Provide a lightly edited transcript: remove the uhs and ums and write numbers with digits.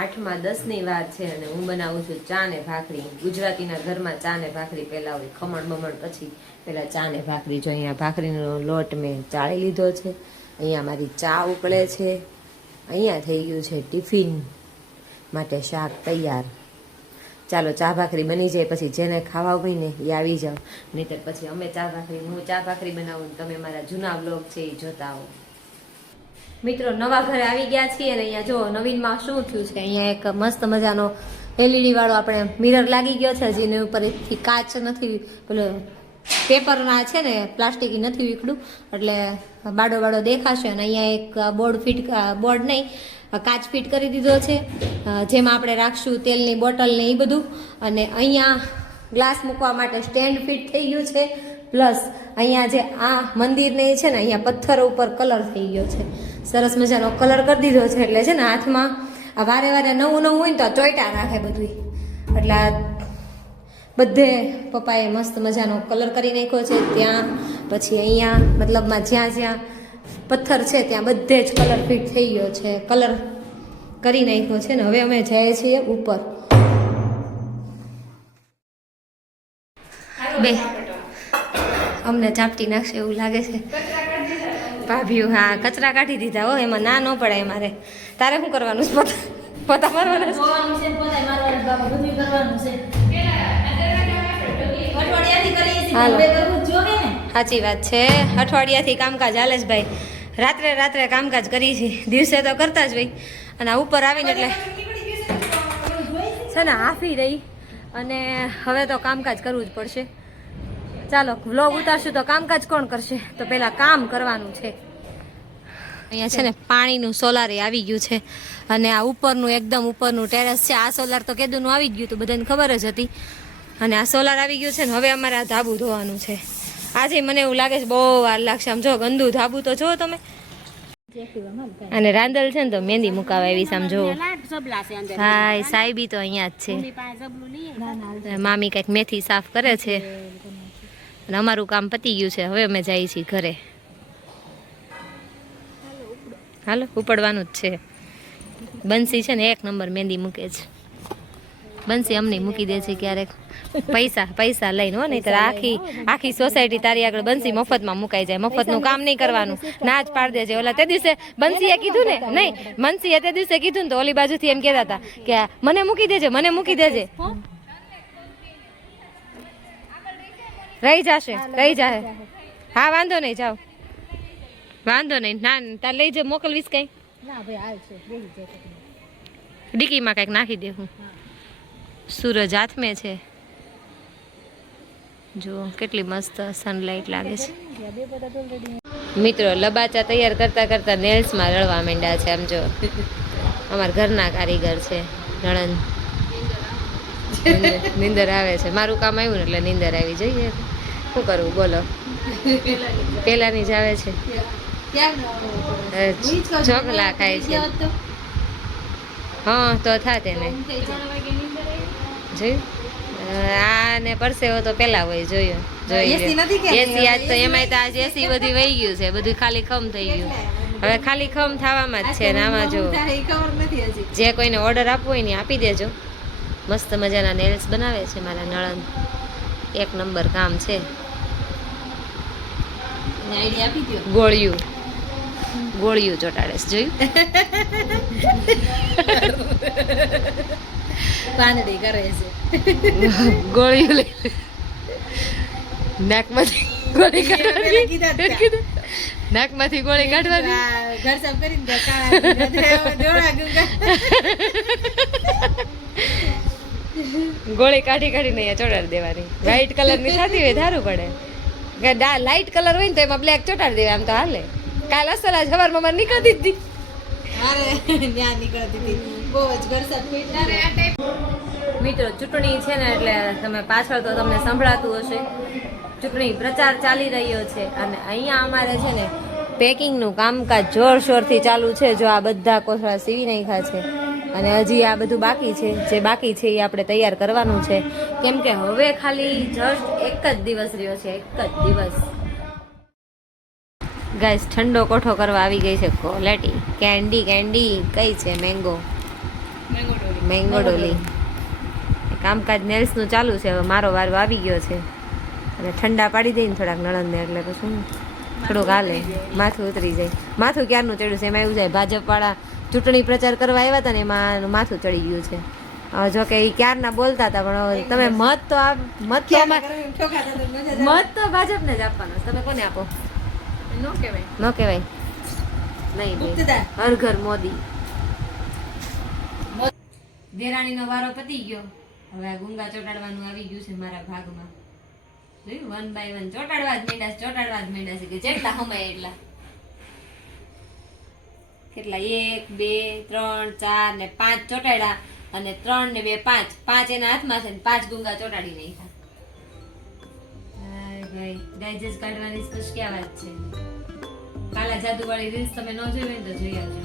8:10ની વાર છે અને હું બનાવું છું ચા ને ભાખરી. ગુજરાતીના ઘરમાં ચા ને ભાખરી પહેલા હોય, ખમણ બમણ પછી પહેલા ચા ને ભાખરી. જો અહીંયા ભાખરીનો લોટ મેં ચાળી લીધો છે, અહીંયા મારી ચા ઉકળે છે, અહીંયા થઈ ગયું છે ટિફિન માટે શાક તૈયાર. ચાલો ચા ભાખરી બની જાય પછી જેને ખાવા હોય ને એ આવી જાઓ, નહીંતર પછી હું ચા ભાખરી બનાવું, તમે મારા જૂના વ્લોગ છે એ જોતા આવો. મિત્રો નવા ઘરે આવી ગયા છીએ અને અહીંયા જો નવીનમાં શું થયું છે, અહીંયા એક મસ્ત મજાનો એલઈડી વાળો આપણે મિરર લાગી ગયો છે, જેની ઉપરથી કાચ નથી, પેલો પેપરના છે ને પ્લાસ્ટિક નથી વીખડું, એટલે બાડો દેખાશે. અને અહીંયા એક બોર્ડ નહીં, કાચ ફિટ કરી દીધો છે, જેમાં આપણે રાખશું તેલની બોટલ ને એ બધું. અને અહીંયા ગ્લાસ મૂકવા માટે સ્ટેન્ડ ફિટ થઈ ગયું છે. પ્લસ અહીંયા જે આ મંદિર ને છે ને, અહીંયા પથ્થર ઉપર કલર થઈ ગયો છે, સરસ મજાનો કલર કરી દીધો છે. એટલે છે ને હાથમાં આ વારે નવું હોય ને તો ચોઈટા રાખે બધું, એટલે બધે પપ્પાએ મસ્ત મજાનો કલર કરી નાખ્યો છે. ત્યાં પછી અહીંયા મતલબમાં જ્યાં પથ્થર છે ત્યાં બધે જ કલર ફિટ થઈ ગયો છે, કલર કરી નાખ્યો છે. ને હવે અમે જઈએ છીએ ઉપર. બે અમને ચાપટી નાખશે એવું લાગે છે ભાભીઓ. હા, કચરા કાઢી દીધા હો, એમાં ના ન પડાય. મારે તારે શું કરવાનું છે? પોતા મારવાના છે. સાચી વાત છે, અઠવાડિયાથી કામકાજ હાલે છે ભાઈ. રાત્રે કામકાજ કરી છે, દિવસે તો કરતા જ ભાઈ. અને ઉપર આવીને એટલે છે ને હાફી રહી, અને હવે તો કામકાજ કરવું જ પડશે. ચાલો વ્લોગ ઉતારશું તો કામકાજ કોણ કરશે? તો પેલા કામ કરવાનું છે. અહીંયા છે ને પાણીનું સોલાર આવી ગયું છે, અને આ એકદમ ઉપરનું ટેરેસ છે. આ સોલાર તો કેદુનું આવી જ ગયું હતું, બધાને ખબર જ હતી. અને આ સોલાર આવી ગયું છે ને હવે અમારે આ ધાબુ ધોવાનું છે. આજે મને એવું લાગે છે બહુ વાર લાગશે. આમ જો ગંદુ ધાબુ તો જો તમે. અને રાંદલ છે ને તો મહેંદી મુકાવા એવી સમજો. હા, સાહેબી તો અહીંયા જ છે. મામી કઈક મેથી સાફ કરે છે. અને અમારું કામ પતી ગયું છે, હવે અમે જઈએ છીએ ઘરે. હાલો, ઉપડવાનું જ છે. બંસી છે ને 1 નંબર મહેંદી મૂકે છે. બંસી અમને મૂકી દે છે ક્યારેક પૈસા લઈને, હો નહીં તો આખી સોસાયટી તારી આગળ બંસી મફતમાં મુકાઈ જાય. મફતનું કામ નહીં કરવાનું, ના જ પાડી દેજે. ઓલા તે દિવસે બંસીએ કીધું ને, નહીં બંસીએ તે દિવસે કીધું ને તો ઓલી બાજુથી એમ કહેતા હતા કે મને મૂકી દેજે. રહી જશે. હા, વાંધો નહીં, જાઓ, વાંધો નહીં. ના તાર લઈ જ મોકલવીશ કઈ? ડીકીમાં કઈક નાખી દે. હું સૂરજ હાથમે છે, જો કેટલી મસ્ત સનલાઇટ લાગે છે. મિત્રો લબાચા તૈયાર કરતા નેલ્સમાં રળવા માંડ્યા છે. આમ જો અમારા ઘરના કારીગર છે નણંદ. નીંદર આવે છે, મારું કામ આવ્યું ને એટલે નીંદર આવી. જોઈએ શું કરવું બોલો, પેલાની જ આવે છે. ચોકલા ખાય છે. હા તો થાત એને જોયું. આને પરસેવો તો પેલા હોય. જોયું એસી આજ તો એમાંય તો આજ એસી બધી વહી ગયું છે, બધું ખાલી ખમ થઈ ગયું. હવે ખાલી ખમ થવામાં જ છે. ને આમાં જો જે કોઈને ઓર્ડર આપવો હોય ને આપી દેજો. મસ્ત મજાના નેલ્સ બનાવે છે મારા નણંદ, 1 નંબર કામ છે. ગોળિયું ચોટાડે છે, જોયું. પાંદડી કરે છે, ગોળિયું લઈ નાકમાંથી ગોળી કાઢવાની. નાકમાંથી ગોળી કાઢવાની. ઘર સાફ કરીને ગોળી કાઢીને અહીંયા ચોટાડી દેવાની. વ્હાઈટ કલરની થતી હોય ધારું પડે. લાઈટ કલર હોય ને તો એમાં બ્લેક ચોટાડી દેવા. આમ તો હાલે. કાલ અસલ આજ સવારમાં મારે નીકળતી હતી. મિત્રો ચૂંટણી છે ને એટલે તમે પાછળ તો તમને સંભળાતું હશે. ચૂંટણી પ્રચાર ચાલી રહ્યો છે અને અહીંયા અમારે છે ને પેકિંગનું કામકાજ જોરશોરથી ચાલુ છે. જો આ બધા કોથળા સીવી નાખ્યા છે અને હજી આ બધું બાકી છે. જે બાકી છે એ આપણે તૈયાર કરવાનું છે, કેમ કે હવે ખાલી જસ્ટ 1 જ દિવસ રહ્યો છે. 1 જ દિવસ. ગાઈસ ઠંડો કોઠો કરવા આવી ગઈ છે ક્વોલિટી. કેન્ડી કઈ છે? મેંગો મેંગો ડોલી. મેંગો ડોલી. કામકાજ નેલ્સનું ચાલુ છે. હવે મારો વારો આવી ગયો છે અને ઠંડા પાડી દઈને થોડાક નણંદને એટલે પછી થોડુંક હાલે, માથું ઉતરી જાય. માથું ક્યારનું ચડ્યું છે એમાં એવું જાય ભાજપવાળા ચૂંટણી પ્રચાર કરવા આવ્યા હતા ને એમાં માથું ચડી ગયું છે. હવે જો કે એ ક્યારના બોલતા હતા પણ હવે તમે મત તો મત તો ભાજપને જ આપવાનો છે. તમે કોને આપો? નો કહેવાય. ન કહેવાય નહીં ભાઈ. ગુપ્તદાર. હર ઘર મોદી. દેરાણીનો વારો પતી ગયો. હવે આ ગુંગા ચોટાડવાનું આવી ગયું છે મારા ભાગમાં. જોયું 1 by 1 ચોટાડવા જ માંડ્યા છે કે જેટલા હમાય એટલા. કેટલા 1 2 3 4 ને 5 ચોટાડ્યા અને 3 ને 2 5 5 એના હાથમાં છે ને 5 ગુંગા ચોટાડી નાખ્યા. હાય ભાઈ ડાયજેસ્ટ કાઢવાની સ્પષ્ટ ક્યાં વાત છે. કાલા જાદુવાળી રીલ્સ તમે ન જોઈ હોય ને તો જોઈ આવજો.